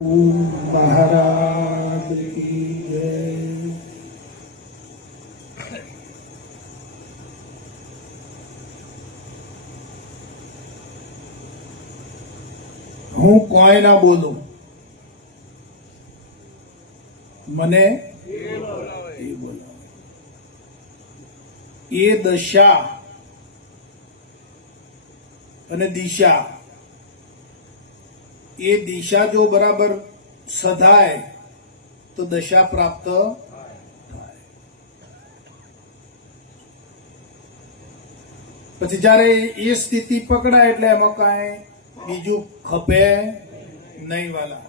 महाराज की जय। हूँ कोई ना बोलू मने बोला ये दशा અને દિશા એ દિશા જો બરાબર સધાય તો દશા પ્રાપ્ત થાય। પછી જયારે એ સ્થિતિ પકડાય એટલે એમાં કાંઈ બીજું ખપે નહીં વાલા।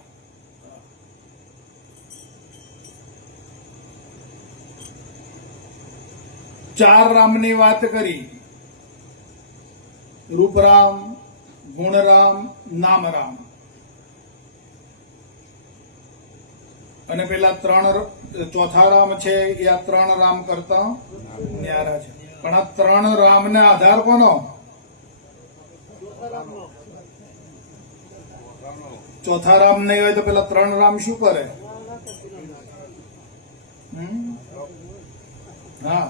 ચાર રામની વાત કરી, રૂપરામ, ગુણરામ, નામરામ, અને પેલા ચોથા રામ છે એ આ ત્રણ રામ કરતા ન્યારા છે। પણ આ ત્રણ રામ ને આધાર કોનો? ચોથા રામ નહીં હોય તો પેલા ત્રણ રામ શું કરે? હા,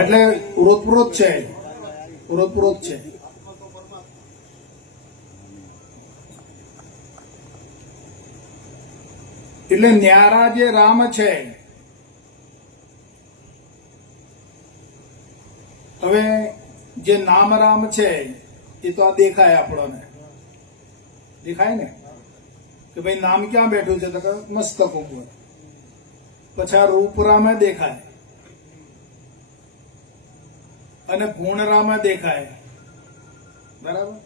એટલે ઓતપ્રોત છે, ઓતપ્રોત છે। એટલે ન્યારા જે રામ છે, હવે જે નામ રામ છે એ તો આ દેખાય, આપણને દેખાય ને કે ભાઈ નામ ક્યાં બેઠું છે, તો કે મસ્તક ઉપર। પછી આ રૂપરામે દેખાય અને ગુણરામે દેખાય, બરાબર?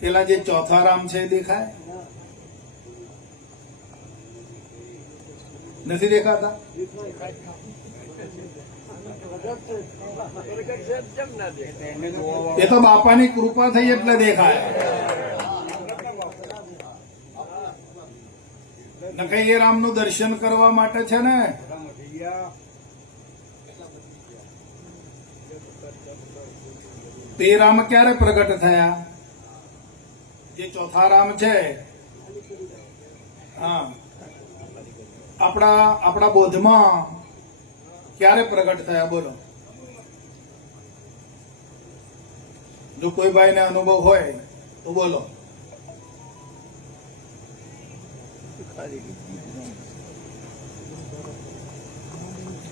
પેલા જે ચોથા રામ છે એ દેખાય નથી દેખાતા? એ તો બાપાની કૃપા થઈ એટલે દેખાય, નકઈ એ રામનું દર્શન કરવા માટે છે ને। તે રામ ક્યારે પ્રગટ થયા? જે ચોથા રામ છે, હા, આપણા બોધમાં ક્યારે પ્રગટ થયા? બોલો, જો કોઈ ભાઈને અનુભવ હોય તો બોલો।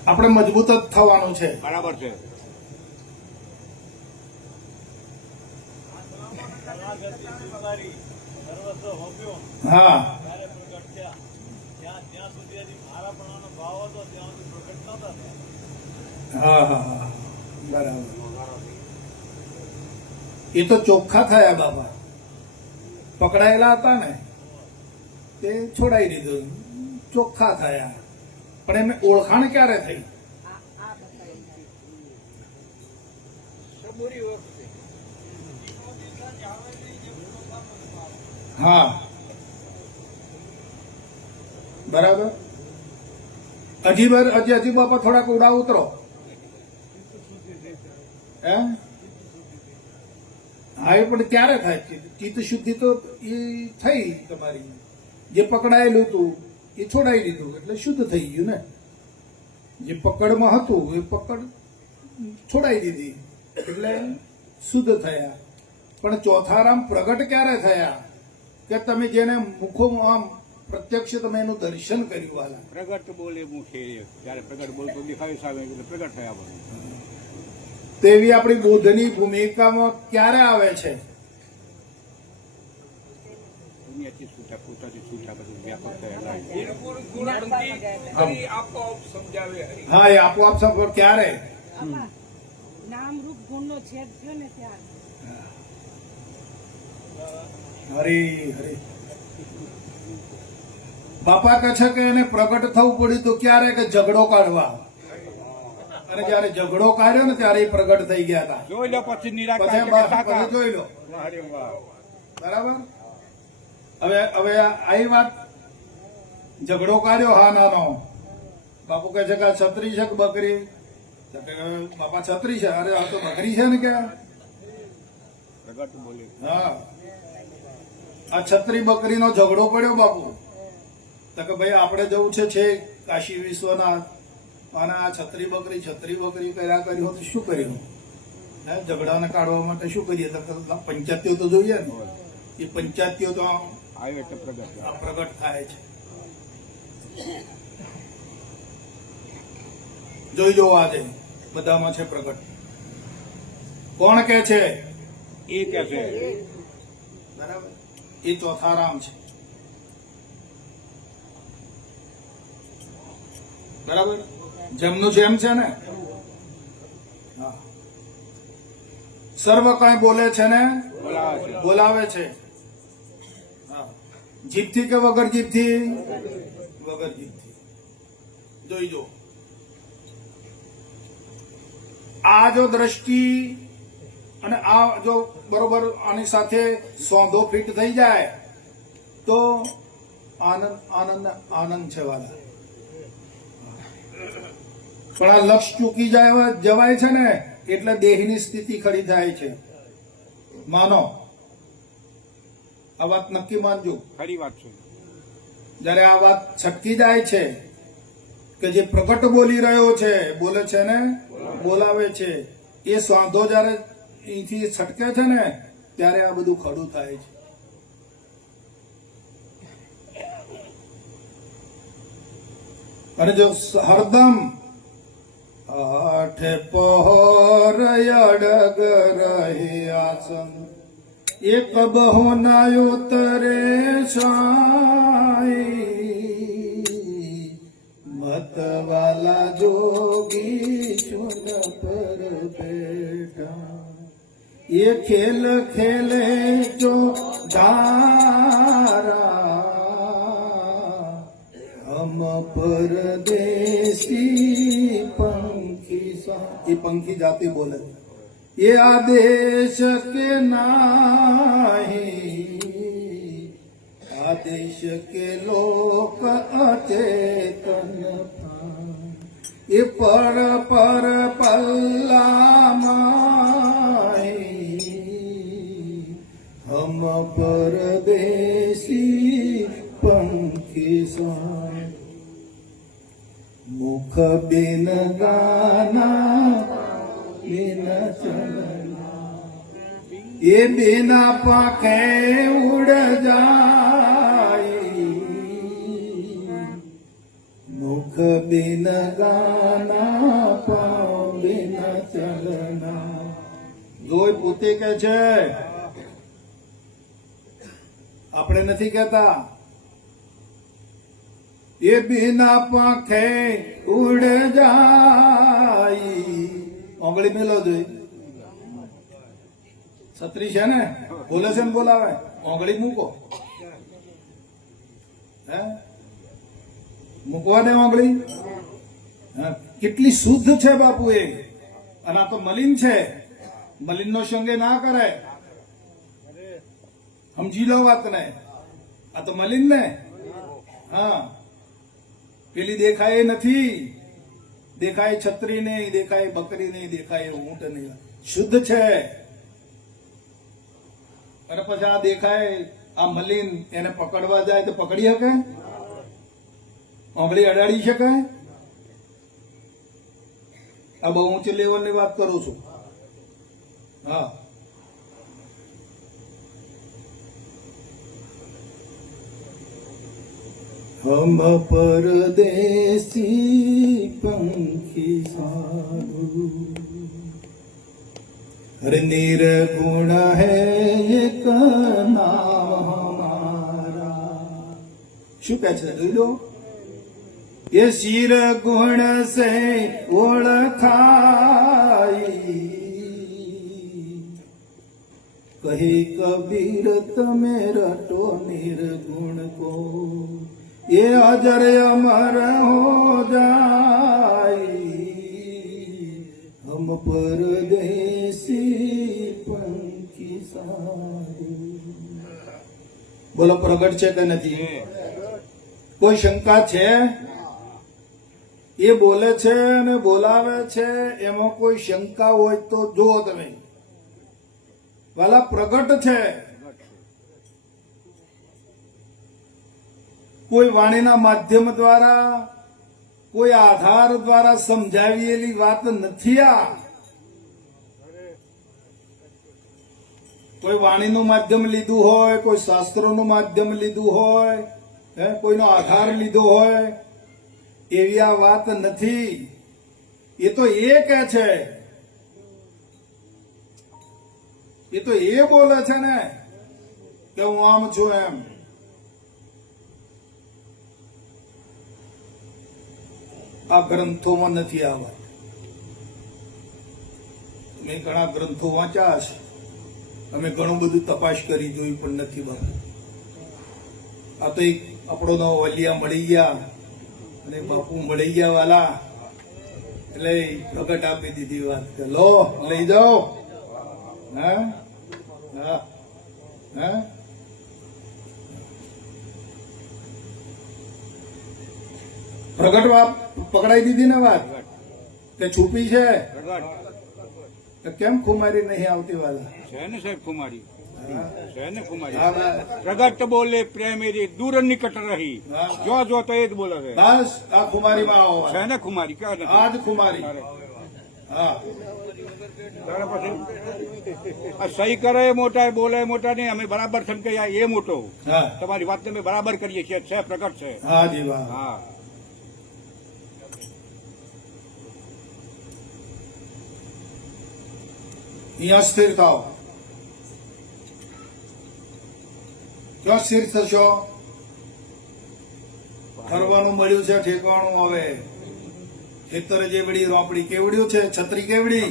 આપણે મજબૂત જ થવાનું છે, બરાબર છે। હા, હા હા, બરાબર। એ તો ચોખ્ખા થયા બાબા, પકડાયેલા હતા ને તે છોડાઈ દીધું, ચોખ્ખા થયા। પણ એમને ઓળખાણ ક્યારે થઈ? હા, બરાબર। હજી બાપા થોડાક ઉડા ઉતરો, હા, એ પણ ક્યારે થાય? ચિત્ત શુદ્ધિ તો એ થઈ તમારી, જે પકડાયેલું હતું એ છોડાઈ દીધું એટલે શુદ્ધ થઈ ગયું ને। જે પકડમાં હતું એ પકડ છોડાઈ દીધી એટલે શુદ્ધ થયા। પણ ચોથા રામ પ્રગટ ક્યારે થયા? કે તમે જેને મુખો આમ પ્રત્યક્ષ તમે એનું દર્શન કર્યું વાલા। પ્રગટ બોલે મુખે, જયારે પ્રગટ બોલતો દેખાય સામે એટલે પ્રગટ થયા। તેવી આપણી બુદ્ધની ભૂમિકામાં ક્યારે આવે છે? હા, એ આપોઆપ સમજ ક્યારે? નામ રૂપ ગુણ નો છેદ થયો ને ત્યારે। હરી હરી બાપા કહે છે કે એને પ્રગટ થવું પડ્યું તો ક્યારે? કે ઝઘડો કાઢવા, અને જયારે ઝઘડો કાઢ્યો ને ત્યારે એ પ્રગટ થઈ ગયા હતા। જોઈ લો, પછી જોઈ લો, બરાબર। હવે આ વાત, ઝઘડો કાઢ્યો, હા નાનો, બાપુ કહે છે કે છત્રી છે કે બકરી? તો કે બાપા છત્રી છે. અરે આ તો બકરી છે ને ક્યાં? પ્રગટ બોલી હા, આ છત્રી બકરીનો ઝઘડો પડ્યો બાપુ. તો કે ભાઈ આપણે જવું છે કાશી વિશ્વનાથ, અને આ છત્રી બકરી કર્યા કર્યું તો શું કર્યું? હે, ઝઘડાને કાઢવા માટે શું કરીએ? તો કે પંચાયતીઓ તો જોઈએ ને. એ પંચાયતીઓ તો આવે એટલે પ્રગટ આ પ્રગટ થાય છે. જોઈ જો આજે બધામાં છે પ્રગટ. કોણ કે છે? એ કે છે બરાબર, એ ચોથા રામ છે. બરાબર, જેમનું જેમ છે ને. હા. સર્વ કઈ બોલે છે ને બોલાવે છે બોલાવે છે. હા. જીભથી કે વગર જીભથી? વગર જીભથી. જોઈ જો આ જો દ્રષ્ટિ અને આ જો બરોબર આની સાથે સોંધો ફિટ થઈ જાય તો આનંદ આનંદ આનંદ છે વાલા. પણ આ લક્ષ ચૂકી જવાય છે ને એટલે દેહની સ્થિતિ ખડી થાય છે. માનો આ વાત નક્કી માનજો. ખરી વાત છે જયારે આ વાત છટકી જાય છે કે જે પ્રગટ બોલી રહ્યો છે, બોલે છે ને બોલાવે છે, એ સ્વાંધો જયારે અહીંથી છટકે છે ને ત્યારે આ બધું ખડું થાય છે. અને જો હરદમ આઠે પહોર અડગ રહે આસન, એક બહુ ના ઉતરે સાઈ, મતવાલા જોગી ચુન પર બેઠા, ये खेल खेले जो धारा, हम परदेसी पंखी सा. ये पंखी जाती बोले ये आदेश के नाही, आदेश के लोक अचेतन था, ये पर पल्ला माही, हम परदेसी पंखी सा. मुख बिन गाना बिन चलना, ये बिना पाखे उड़ जाई, मुख बिन गाना पाँव बिन चलना. જોઈ પોતે કે છે, આપણે નથી કહેતા. એ બિના પાંખે ઉડ જાય. ઓગળી મેલો જોઈ. છત્રી છે ને, બોલે છે ને બોલાવે. ઓગળી મૂકો. હે, મૂકવા દે ઓગળી. હા, કેટલી શુદ્ધ છે બાપુ એ. અને આ તો મલિન છે. મલિન નો સંગે ના કરે. સમજી લો વાત ને. આ તો મલિન ને. હા, પેલી દેખાય નથી. દેખાય છત્રી નહીં, દેખાય બકરી નહીં, દેખાય ઊંટ નહીં. શુદ્ધ છે. અને પછી આ દેખાય આ મલિન, એને પકડવા જાય તો પકડી શકે? આંગળી અડાડી શકાય? આ બહુ ઊંચી લેવલની વાત કરું છું. હા, हम परदेसी पंखी साधु, अरे निर्गुण है एक नाम हमारा. શું કહે છે જોઈ લો. ये शिर गुण से ओळखाई, कही कबीर तमे रटो निर्गुण को, ये अजर अमर हो जाई, हम परदेसी पंखी साधु. બોલો પ્રગટ છે કે નથી? કોઈ શંકા છે? એ બોલે છે અને બોલાવે છે એમાં કોઈ શંકા હોય તો જુઓ તમે વાલા પ્રગટ છે. કોઈ વાણીના માધ્યમ દ્વારા કોઈ આધાર દ્વારા સમજાવેલી વાત નથી. આ કોઈ વાણીનું માધ્યમ લીધું હોય, કોઈ શાસ્ત્રોનું માધ્યમ લીધું હોય, કોઈનો આધાર લીધો હોય, એવી આ વાત નથી. એ તો એ કહે છે, એ તો એ બોલે છે ને કે હું આમ છું એમ. આ ગ્રંથોમાં નથી આ વાત. મેં ઘણા ગ્રંથો વાંચ્યા છે, અમે ઘણું બધું તપાસ કરી જોઈ પણ નથી બાપુ. આ તો એક આપણો નવો વલિયા મળી ગયા અને બાપુ મળી ગયા વાલા એટલે પ્રગટ આપી દીધી વાત કે લો લઈ જાઓ. હા હા હા પ્રગટ વાત પકડાઈ દીધી ને વાત કે છુપી છે પ્રગટ કે કેમ ખુમારી નહીં આવતી વાલા. છે ને સાહેબ કુમારી, છે ને કુમારી. હા, હા. પ્રગટ બોલે પ્રેમેરી દૂર નિકટ રહી, હા. જો જો તો એ જ બોલે છે. બસ આ ખુમારીમાં આવો છે ને કુમારી, ક્યાં નથી? આ જ ખુમારી. હા તારે પછી આ સહી કરે એ મોટા, બોલે એ મોટા નહીં. અમે બરાબર સમજાય એ મોટો. હા તમારી વાતને અમે બરાબર કરીએ છીએ. છે પ્રગટ છે. હા જી વાહ. હા અહીંયા સ્થિર થાઓ. ક્યાં સ્થિર થશો? ફરવાનું મળ્યું છે ઠેકાણું. હવે ખેતર જેવડી રોપડી કેવડ્યું છે, છત્રી કેવડી.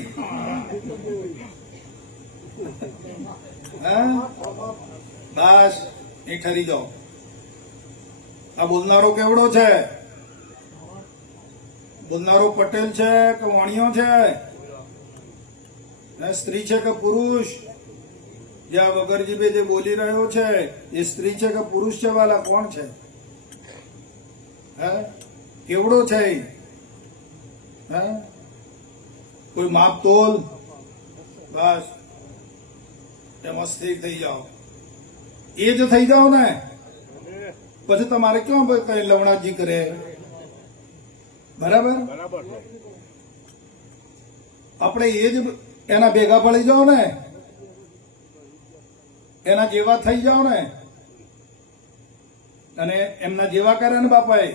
હા બસ એ ઠરી જાઓ. આ બોલનારો કેવડો છે? બોલનારો પટેલ છે કે વાણિયો છે? સ્ત્રી છે કે પુરુષ? જે આ વગરજીબે જે બોલી રહ્યો છે એ સ્ત્રી છે કે પુરુષ છે વાલા? કોણ છે? હે કેવડો છે? હે કોઈ માપ તોલ. બસ એમાં સ્થિર થઈ જાઓ. એ જ થઈ જાઓ ને પછી તમારે ક્યાં કઈ લવણાજી કરે. બરાબર. બરાબર છે. આપણે એ જ એના ભેગા પડી જાઓ ને, એના જેવા થઈ જાઓ ને, અને એમના જેવા કર્યા ને બાપાએ,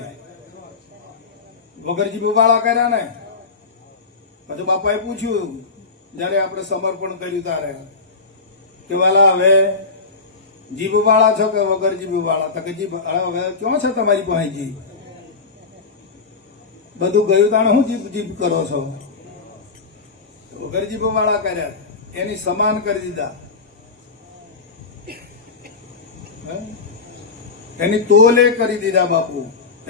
વગરજી વાળા કર્યા ને. પછી બાપાએ પૂછ્યું જયારે આપણે સમર્પણ કર્યું તારે કે વાલા હવે જીભ વાળા છો કે વગર જીભ વાળા? તો કે જીભ. હવે ક્યાં છે તમારી પાસે જીભ? બધું ગયું તાણે શું જીભ જીભ કરો છો? વગર જીભ વાળા કર્યા, એની સમાન કરી દીધા. હે? એની તોલે કરી દીધા બાપુ,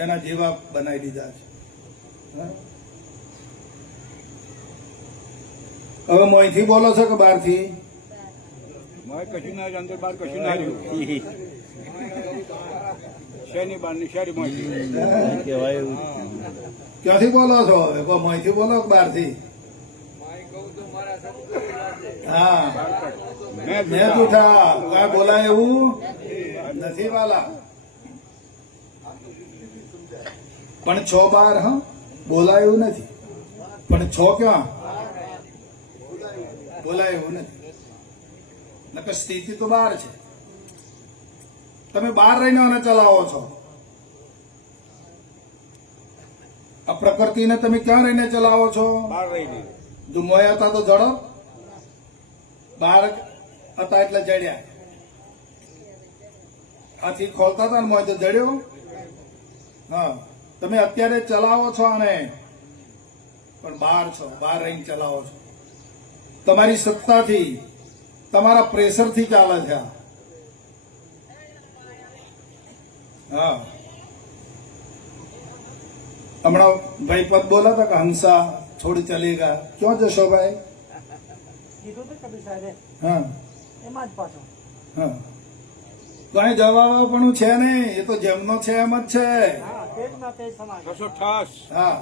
એના જેવા બનાવી દીધા છે. હે? હવે મોંથી બોલો છો કે બહારથી? મોય કશું ના અંદર બહાર કશું ના રહ્યું. શેની બહાર ની શેરી મોય ક્યાંથી બોલો છો? હવે મોંથી બોલો કે બહારથી? હા મેં મેં જૂઠા કાંઈ બોલાય એવું નથી વાલા. પણ 6-12 હા બોલાય એવું નથી. પણ 6 ક્યાં બોલાય એવું નથી. નકર સ્થિતિ તો બહાર છે. તમે બહાર રહીને આને ચલાવો છો. આ પ્રકૃતિને તમે ક્યાં રહીને ચલાવો છો? બહાર રહી ગઈ. જો મોય હતા તો જડો, બહાર હતા એટલે જડ્યા. આથી ખોલતા હતા ને મોય તો જડ્યો. હા તમે અત્યારે ચલાવો છો આને, પણ બહાર છો, બહાર રહીને ચલાવો છો. તમારી સત્તાથી, તમારા પ્રેશરથી ચાલે છે. હા હમણાં ભાઈ પદ બોલા હતા કે હંસા છોડ ચલેગા. ક્યાં જશો ભાઈ? કીધું તો કબીર સાહેબે હા એમાં જ પાછો. હા કઈ જવાબ પણ છે નહીં. એ તો જેમનો છે એમ જ છે. હા તેજ માં તેજ સમાજ. કશો ઠાસ. હા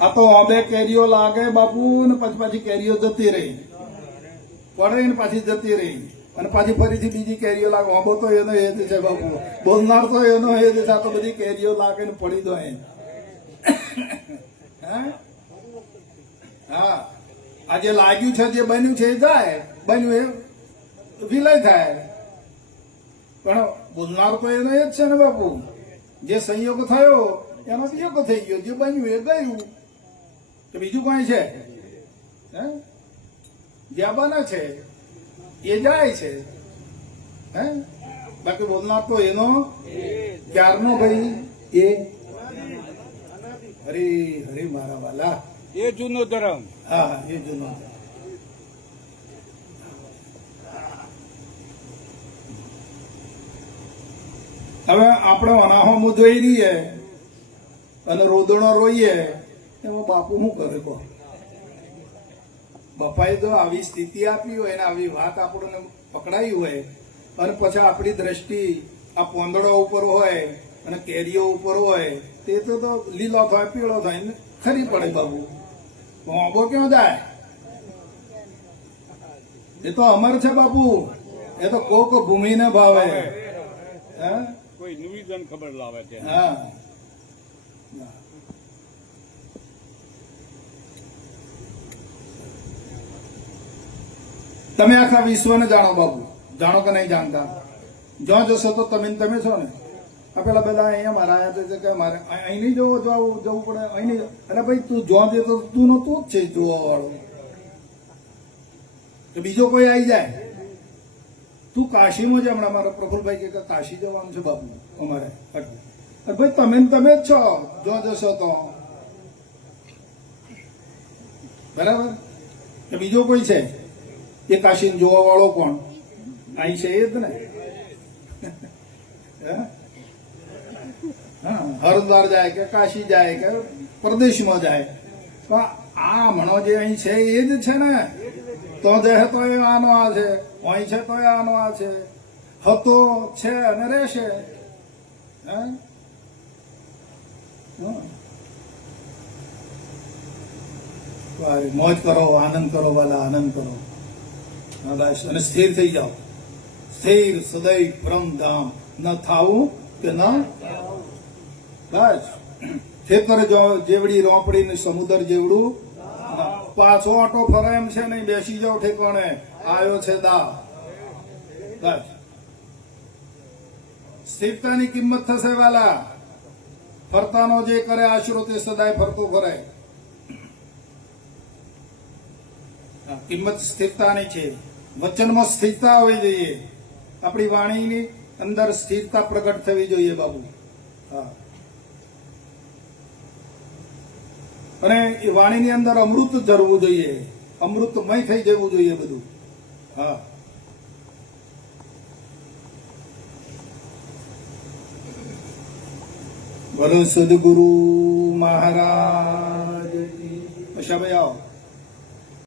આ તો બે કેરીઓ લાગે બાપુ ને પાછી કેરીઓ જતી રહી, પડે ને પાછી જતી રહી, અને પાછી ફરીથી બીજી કેરીઓ લાગે. હોંબો તો એનો એ જ છે બાપુ, બોલનાર તો એનો એ જ છે. આ તો બધી કેરીઓ લાગે ને પડી દો એમ. હા, આ જે લાગ્યું છે, જે બન્યું છે એ જાય, બન્યું એ વિલય થાય, પણ બોલનાર તો એનો એ જ છે ને બાપુ. જે સંયોગ થયો એનો સંયોગ થઈ ગયો, જે બન્યું એ ગયું, તો બીજું કોઈ છે? હે? જે બને છે એ જાય છે. હે? બાકી બોલનાર તો એનો ક્યારનો ભાઈ એ હરી હરી મારા વાલા, એ જૂનો ધર્મ. હા એ જૂનો. હવે આપણે અનાહોમાં જોઈ રહીએ અને રોદણો રોઈએ, એમાં બાપુ શું કરે કહો? બાપાએ તો આવી સ્થિતિ આપી હોય ને આવી વાત આપણને પકડાઈ હોય, અને પછી આપણી દ્રષ્ટિ આ પોંદડો ઉપર હોય અને કેરીઓ ઉપર હોય, તે તો લીલો થાય, પીળો થાય ને ખરી પડે બાબુ. હોંબો ક્યાં જાય? એ તો અમર છે બાપુ, એ તો કોક ભૂમિને ભાવે. હે? કોઈ નિવેદન ખબર લાવે છે. હા, તમે આખા વિશ્વને જાણો બાપુ, જાણો કે નહીં જાણતા? જો જશો તો તમે ને તમે છો ને. આ પેલા બધા અહીંયા મારા આવ્યા છે કે મારે અહીં નહીં જવું પડે, અહીં નહીં. અરે ભાઈ તું જો દે તો તું નો તું જ છે જોવા વાળો, તો બીજો કોઈ આવી જાય. તું કાશીમાં જ, હમણાં મારા પ્રફુલભાઈ કે કાશી જવાનું છે બાપુ અમારે. અરે ભાઈ તમે ને તમે જ છો, જો જશો તો બરાબર. કે બીજો કોઈ છે એ કાશી જોવા વાળો? કોણ અહીં છે? એ જ ને. હા, હરિદ્વાર જાય કે કાશી જાય કે પ્રદેશમાં જાય, તો આ હમણો જે અહીં છે એ જ છે ને. તો દેહ તો એ આનો આ છે, અહીં છે તો એ આનો આ છે, હતો છે અને રહેશે. મોજ કરો, આનંદ કરો વાલા, આનંદ કરો. બસ, અને સ્થિર થઈ જાઓ. સ્થિર સદૈવ બ્રહ્મધામ, ન થાવું કે ન બસ. ખેતર જેવડી રોપડી ને સમુદ્ર જેવડું, પાછો આટો ફરે એમ છે નહીં. બેસી જાઓ ઠેકાણે, આવ્યો છે દા. બસ, સ્થિરતાની કિંમત થશે વાલા. ફરતાનો જે કરે આશરો તે સદાય ફરતો ફરે. કિંમત સ્થિરતાની છે. વચનમાં સ્થિરતા હોવી જોઈએ. આપણી વાણીની અંદર સ્થિરતા પ્રગટ થવી જોઈએ બાબુ. હા, અને એ વાણીની અંદર અમૃત ઝરવું જોઈએ, અમૃતમય થઈ જવું જોઈએ બધું. હા, બોલો સદગુરુ મહારાજ. અચ્છા ભાઈ આવો.